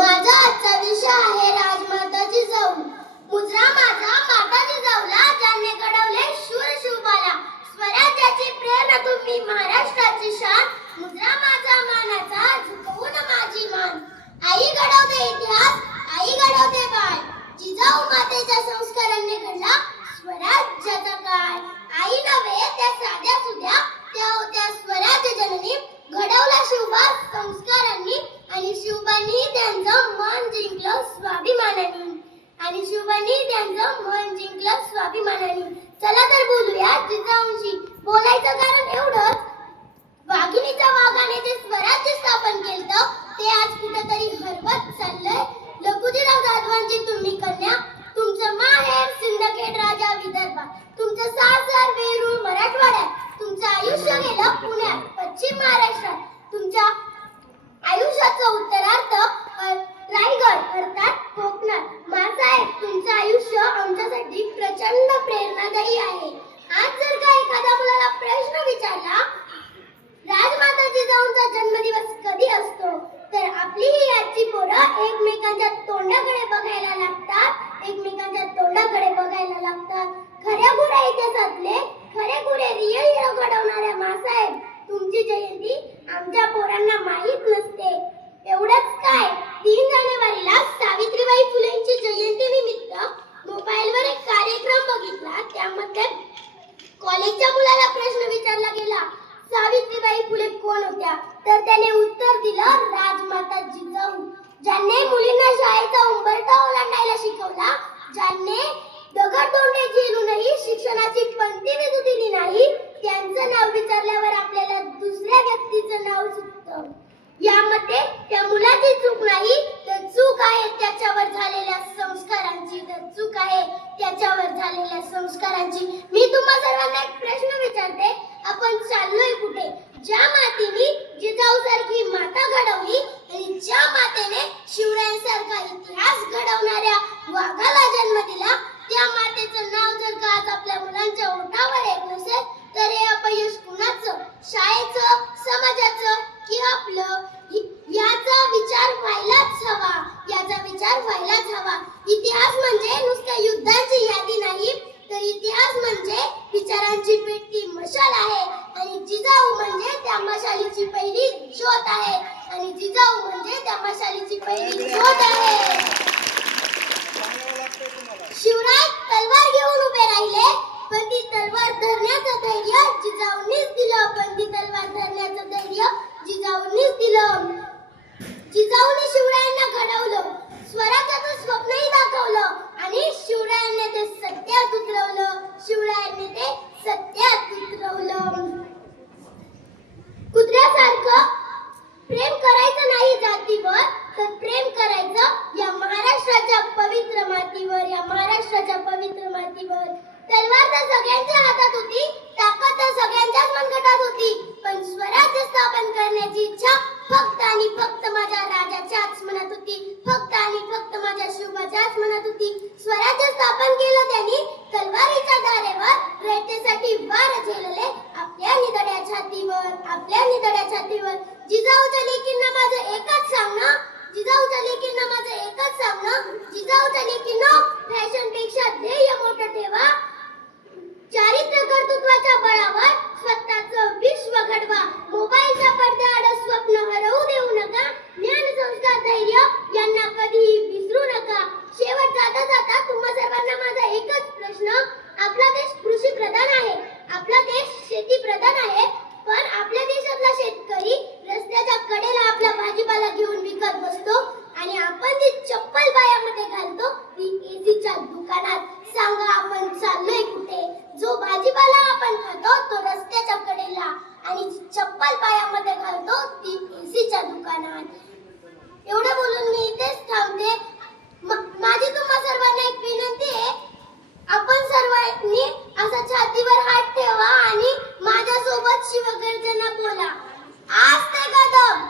माझा आजचा विषय आहे राजमाता जिजाऊ. मुजरा माझा माता जिजाऊला, ज्यांनी घडवले शूर शिवबाला. स्वराज्याची प्रेरणा तुम्ही, महाराष्ट्राची शान. मुजरा माझा मानाचा, झुकवून माझी मान. आई घडवते इतिहास, आई घडवते बाळ. जिजाऊ मातेच्या संस्कारांनी घडला स्वराज्याचा काळ. आई नव्हे त्या साध्या सुध्या, त्या होत्या स्वराज्य जननी. घडवला शिवबा संस्कारांनी, आणि शिवबांनी त्यांचं मन जिंकलं स्वाभिमानाने. आणि शिवबांनी त्यांचं मन जिंकलं स्वाभिमानाने. चला तर बोलूया जिजाऊंशी. बोलायचं कारण एवढंच, वाघिणीच्या वाघाने जे स्वराज्य स्थापन केलं ते आज कुठेतरी हरवत चाललंय. लखुजीराव जाधवांची तुम्ही कन्या, तुमचं माहेर सिंदखेड राजा विदर्भात, तुमचं सासर वेरूळ मराठवाड्यात, तुमचं आयुष्य गेलं पुण्यात पश्चिम महाराष्ट्रात. तुमच्या आयुष्याचं उत्तरार्ध रायगड अर्थात कोकणात. मासाहेब, तुमचं आयुष्य आमच्यासाठी प्रचंड प्रेरणादायी आहे. आज जर का एखाद्या मुलाला प्रश्न विचारला राजमाता जिजाऊंचा जन्मदिवस कधी असतो, तर आपली ही आजची पोरं एकमेकांच्या तोंडाकडे बघायला लागतात, एकमेकांच्या तोंडाकडे बघायला लागतात. खऱ्या खुऱ्या इतिहासातले खरे खुरे रिअल हिरो घडवणाऱ्या मासाहेब, तुमची जयंती आमच्या पोरांना माहीत नसते. एवढंच काय, 3 जानेवारीला सावित्रीबाई फुलेंची जयंती निमित्त मोबाईलवर एक कार्यक्रम बघितला. त्यामध्ये कॉलेजच्या मुलाला प्रश्न विचारला गेला, सावित्रीबाई फुले कोण होत्या? तर त्याने उत्तर दिलं, राजमाता जिजाऊ. ज्यांनी मुलींना शाळेचा उंबरठा ओलांडायला शिकवला, ज्यांनी दगडधोंडे झेलूनही शिक्षणाची पंथी विधू दिली नाही, त्यांचं नाव विचारल्यावर आपल्याला दुसऱ्या व्यक्तीचं नाव सुचतं. यामध्ये त्या मुलाची चूक नाही, तर चूक आहे त्याच्यावर झालेल्या संस्कारांची, तर चूक आहे त्याच्यावर झालेल्या संस्कारांची. मी तुम्हा सर्वांना एक प्रश्न विचारते, आपण चाललोय कुठे? ज्या मातेने जिजाऊसारखी माता घडवली आणि ज्या मातेने शिवरायांसारखा इतिहास घडवणाऱ्या वाघाला जन्म दिला, त्या मातेचं नाव जर का आज आपल्या मुलांच्या ओठावर येत नसेल, तर हे अपयश कुणाचं? शाळेचं, समाजाचं की आपलं? याचा विचार व्हायलाच हवा, याचा विचार व्हायलाच हवा. इतिहास म्हणजे नुसत्या युद्धांची यादी नाही, तर इतिहास म्हणजे विचारांची पेटती मशाल आहे. आणि जिजाऊ म्हणजे त्या मशालीची पहिली ज्योत आहे. आणि जिजाऊ म्हणजे त्या मशालीची पहिली ज्योत आहे. शिवराय तलवार घेऊन उभे राहिले, पण ती तलवार धरण्याचं धैर्य जिजाऊंनीच दिलं. पण ती तलवार धरण्याचं धैर्य जिजाऊंनीच दिलं. जिजाऊंनी शिवरायांना घडवलं, स्वराज्याचं स्वप्नही दाखवलं, आणि शिवरायांनी ते सत्यात उतरवलं. शिवरायांनी ते सत्यात उतरवलं. कुत्र्यासारखं प्रेम करायचं नाही जातीवर, तर प्रेम करायचं या महाराष्ट्राच्या पवित्र मातीवर, या महाराष्ट्राच्या पवित्र मातीवर. तलवार तर सगळ्यांच्या हातात होती, ताकद तर सगळ्यांच्याच मनगटात होती, पण स्वराज्य स्थापन करण्याची इच्छा फक्त आणि फक्त माझ्या राजाच्याच मनात होती, फक्त आणि फक्त माझ्या शिवबाच्याच मनात होती. स्वराज्य स्थापन केलं त्यांनी तलवारीच्या धारेवर, रयतेसाठी वार झेलले आपल्या निधड्या छातीवर, आपल्या निधड्या छातीवर. जिजाऊच्या लेकींना माझं एकच सांगणं, जिजाऊच्या लेकींना माझं एकच सांगणं, जिजाऊच्या लेकींनो, फॅशनपेक्षा ध्येय मोठं ठेवा. चारित्र्य कर्तृत्वाच्या बळावर स्वतःचं विश्व घडवा. मोबाईलच्या पडद्याआड स्वप्न हरवू देऊ नका. ज्ञान, संस्कार, धैर्य यांना कधीही विसरू नका. शेवट जाता जाता तुम्हा सर्वांना माझा एकच प्रश्न, आपला देश कृषी प्रधान आहे, आपला देश शेती प्रधान आहे, पण आपल्या देशातला शेतकरी रस्त्याच्या कडेला आपला भाजीपाला घेऊन विकत बसतो, आणि आपण जी चप्पल पायामध्ये घालतो ती एसीच्या दुकानात. सांगा आपण चाललोय कुठे? जो भाजीपाला आपण खातो तो रस्त्याच्या कडेला, आणि चप्पल पायामध्ये घालतो ती एसीच्या दुकानात. एवढं बोलून मी इथेच थांबते. माझी तुम्हा सर्वांना एक विनंती आहे, आपण सर्वांनी असं छातीवर हात ठेवा आणि माझ्यासोबत शिवगर्जना बोला. आज ते कदम